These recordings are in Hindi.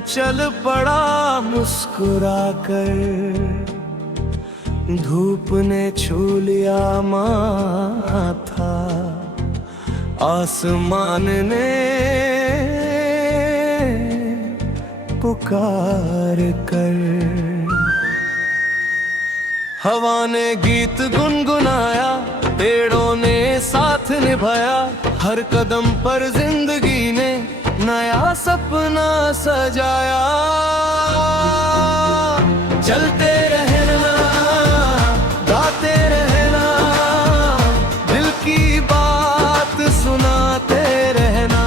मैं चल पड़ा मुस्कुरा कर, धूप ने छू लिया माथा, आसमान ने पुकार कर, हवा ने गीत गुनगुनाया, पेड़ों ने साथ निभाया, हर कदम पर जिंदगी ने नया सपना सजाया। चलते रहना, गाते रहना, दिल की बात सुनाते रहना,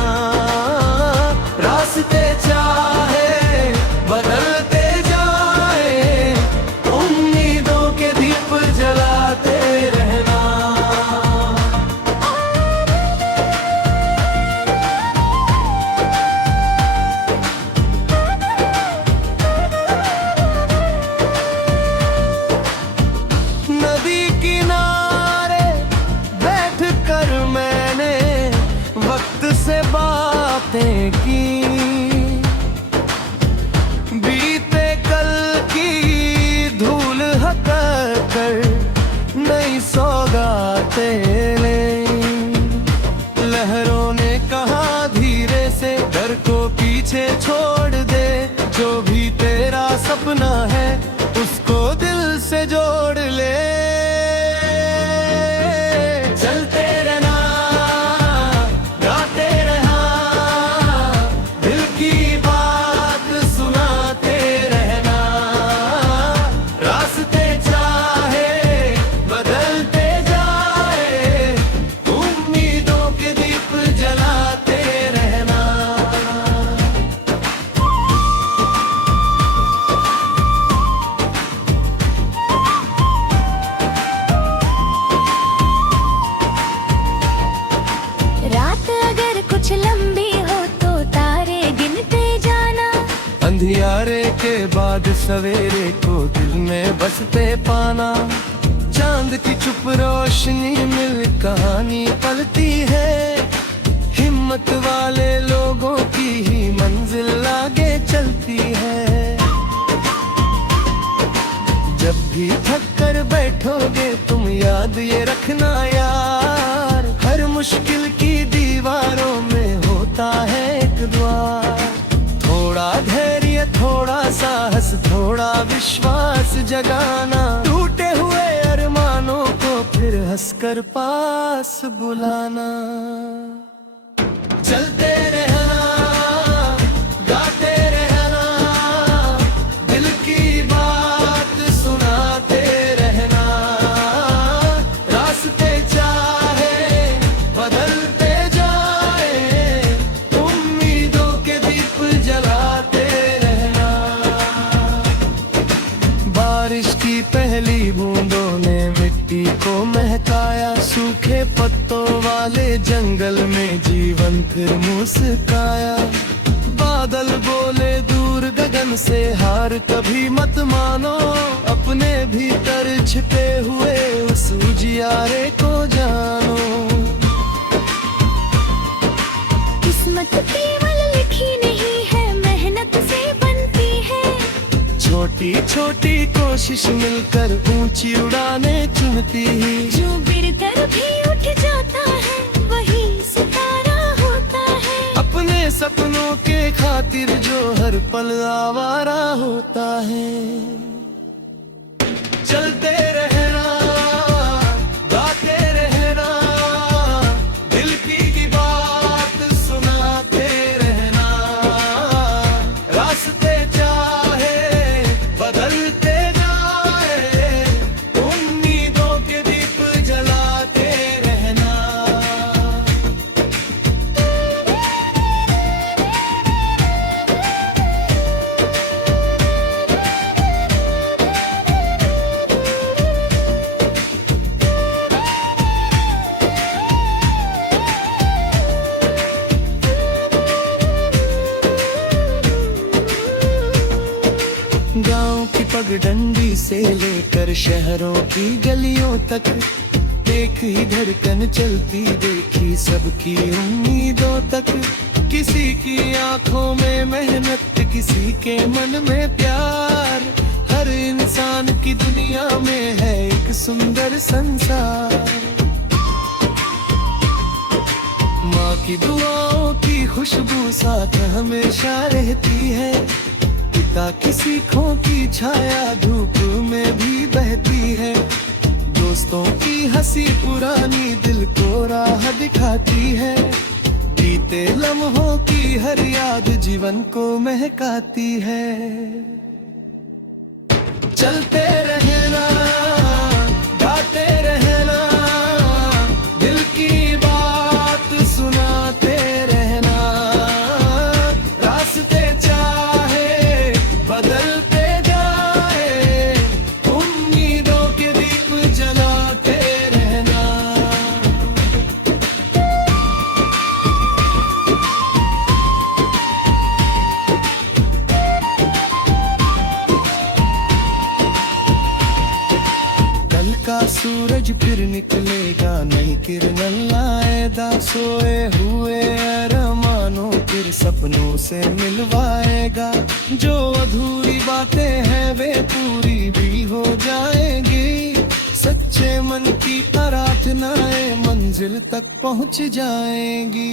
रास्ते चाहे बदलते जाए, उम्मीदों के दीप जलाते रहना। नदी किनारे बैठ कर मैंने वक्त से बातें की, बीते कल की धूल हटा कर नई सौगातें ले। लहरों ने कहा धीरे से, डर को पीछे छोड़ दे, जो भी तेरा सपना है उसको दिल से जोड़ ले। चलते रहना, गाते रहना, दिल की बात सुनाते रहना, रास्ते चाहे बदलते जाए, उम्मीदों के दीप जलाते रहना। रात अगर कुछ लंबी हो तो तारे गिनते जाना, अंधियारे के बाद सवेरे को दिल में बसते पाना, चांद की चुप रोशनी मिल कहानी पलती है, हिम्मत वाले लोगों की ही मंजिल आगे चलती है। जब भी थक कर बैठोगे तुम याद ये रखना यार, हर मुश्किल की दीवारों में होता है एक द्वार। थोड़ा धैर्य, थोड़ा साहस, थोड़ा विश्वास जगाना, टूटे हुए अरमानों को फिर हंसकर पास बुलाना। चलते रहना, गाते रहना, दिल की बात सुनाते रहना, रास्ते चाहे बदलते जाए, उम्मीदों के दीप जलाते रहना। बारिश की पहली बूंदों ने मिट्टी को महकाया, सूखे पत्तों वाले जंगल में जीवन फिर मुस्काया। बादल बोले दूर गगन से, हार कभी मत मानो, अपने भीतर छिपे हुए उस उजियारे को जानो। किस्मत केवल लिखी नहीं है, मेहनत से बनती है, छोटी छोटी कोशिश मिलकर ऊंची उड़ाने चुनती है। जो गिरकर भी उठ जाता है वही सितारा होता है, अपने सपनों के खातिर जो हर पल आवारा होता है। चलते रहना, गाते रहना, दिल की बात सुनाते रहना, रास्ते चाहे बदलते जाए, उम्मीदों के दीप जलाते रहना। गांव की पगडंडी से लेकर शहरों की गलियों तक, एक ही धड़कन चलती देखी सबकी उम्मीदों तक। किसी की आंखों में मेहनत, किसी के मन में प्यार। हर इंसान की दुनिया में है एक सुंदर संसार। माँ की दुआओं की खुशबू साथ हमेशा रहती है। पिता की सीखों की छाया धूप में भी बहती है। दोस्तों की हंसी पुरानी दिल को राह दिखाती है। बीते लम्हों की हर याद जीवन को महकाती है। चलते रहना, गाते रहना, दिल की बात सुनाते रहना। रास्ते चाहे बदलते जाए, उम्मीदों के दीप जलाते रहना। का सूरज फिर निकलेगा, नई किरण लाएगा। सोए हुए अरमानों फिर सपनों से मिलवाएगा। जो अधूरी बातें हैं वे पूरी भी हो जाएंगी। सच्चे मन की प्रार्थनाएं मंजिल तक पहुंच जाएंगी।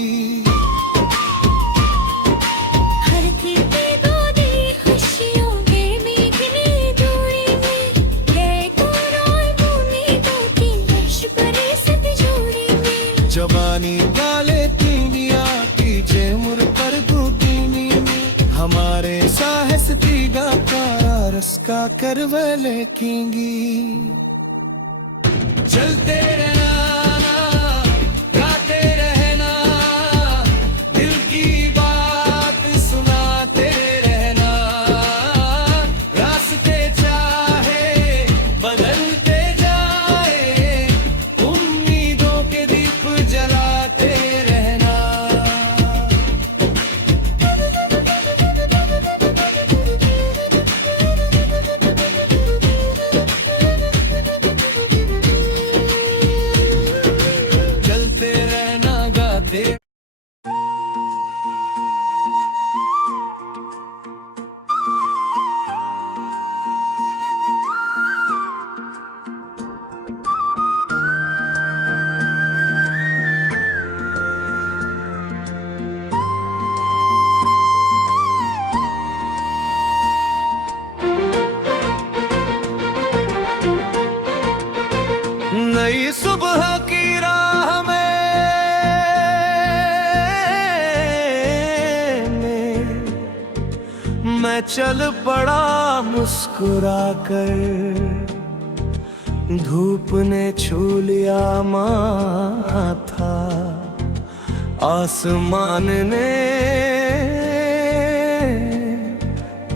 जवानी वाले तीनिया कीजे मुर पर दूतीनी में। हमारे साहस पीगा कारा रस का करवले कींगी। चलते रहना, गाते रहना, दिल की बात सुनाते रहना। रास्ते चाहे बदलते जाए, उम्मीदों के दीप जलाते रहना। चलते रहना, गाते। नई सुबह की राह में मैं चल पड़ा मुस्कुरा कर। धूप ने छू लिया माथा, आसमान ने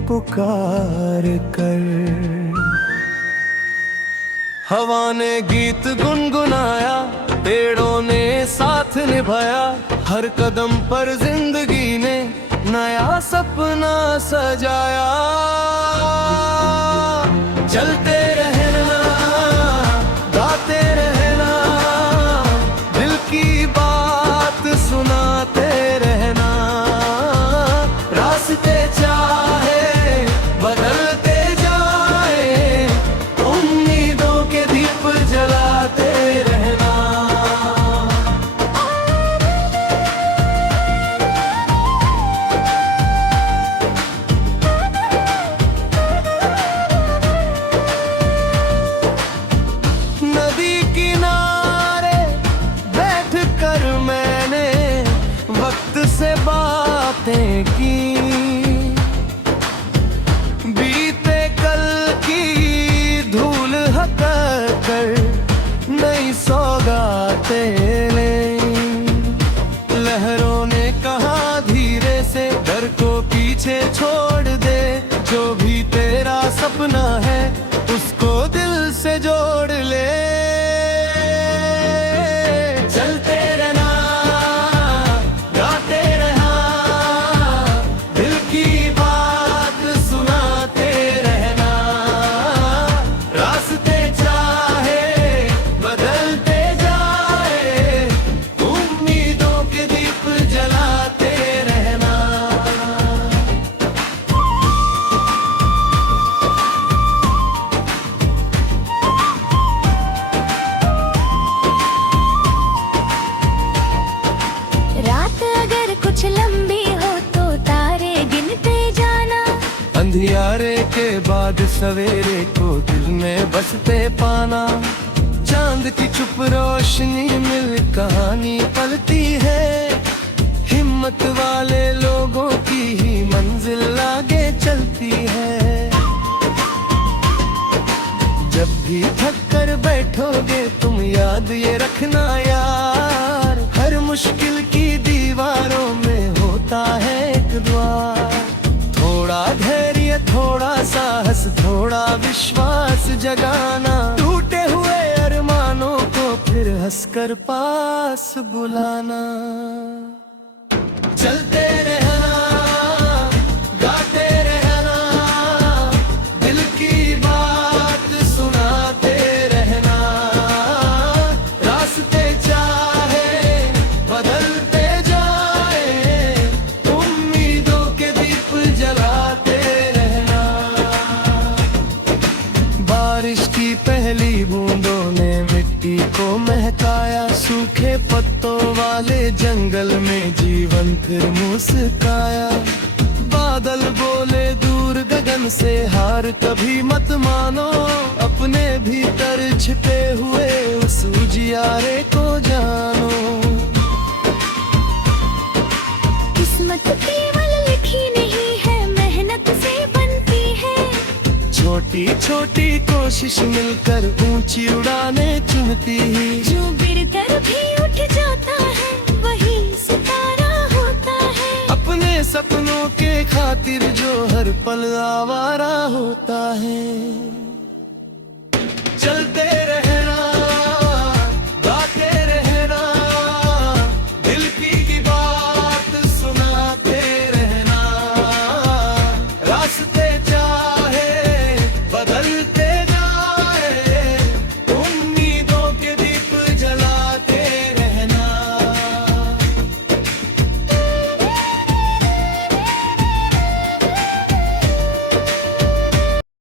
पुकार कर। हवा ने गीत गुनगुनाया, पेड़ों ने साथ निभाया। हर कदम पर जिंदगी ने नया सपना सजाया। चलते रहना, गाते रहना, दिल की बात सुनाते रहना। रास्ते चाहे बदलते जाए, उम्मीदों के दीप जलाते रहना। नदी किनारे बैठ कर मैंने वक्त से बातें की। बीते कल की धूल हटा कर नई सौगातें ले। लहरों ने कहा धीरे से, डर को पीछे छोड़ दे। जो भी तेरा सपना है उसको दिल से जोड़ ले। चलते रहना, गाते रहना, दिल की बात सुनाते रहना। रास्ते चाहे बदलते जाए, उम्मीदों के दीप जलाते रहना। कुछ लंबी हो तो तारे गिनते जाना। अंधियारे के बाद सवेरे को दिल में बसते पाना। चांद की चुप रोशनी मिल कहानी पलती है। हिम्मत वाले लोगों की ही मंजिल आगे चलती है। जब भी थक कर बैठोगे तुम याद ये रखना यार, हर मुश्किल की दीवारों में होता है एक द्वार। थोड़ा धैर्य, थोड़ा साहस, थोड़ा विश्वास जगाना। टूटे हुए अरमानों को फिर हंसकर पास बुलाना। चलते रहना, गाते रहना, दिल की बात सुनाते रहना। रास्ते चाहे बदलते जाए, उम्मीदों के दीप जलाते रहना। बारिश की पहली बूंदों ने मिट्टी को महकाया। सूखे पत्तों वाले जंगल में जीवन फिर मुस्काया। बादल बोले दूर गगन से हार कभी मत मानो। अपने भीतर छिपे हुए उस उजियारे को जानो। किस्मत केवल लिखी नहीं है, मेहनत से बनती है। छोटी छोटी कोशिश मिलकर ऊंची उड़ाने चुनती है। जो गिरकर भी उठ जाता है वही सितारा होता है। अपने सपनों के खातिर जो हर पल आवारा होता है।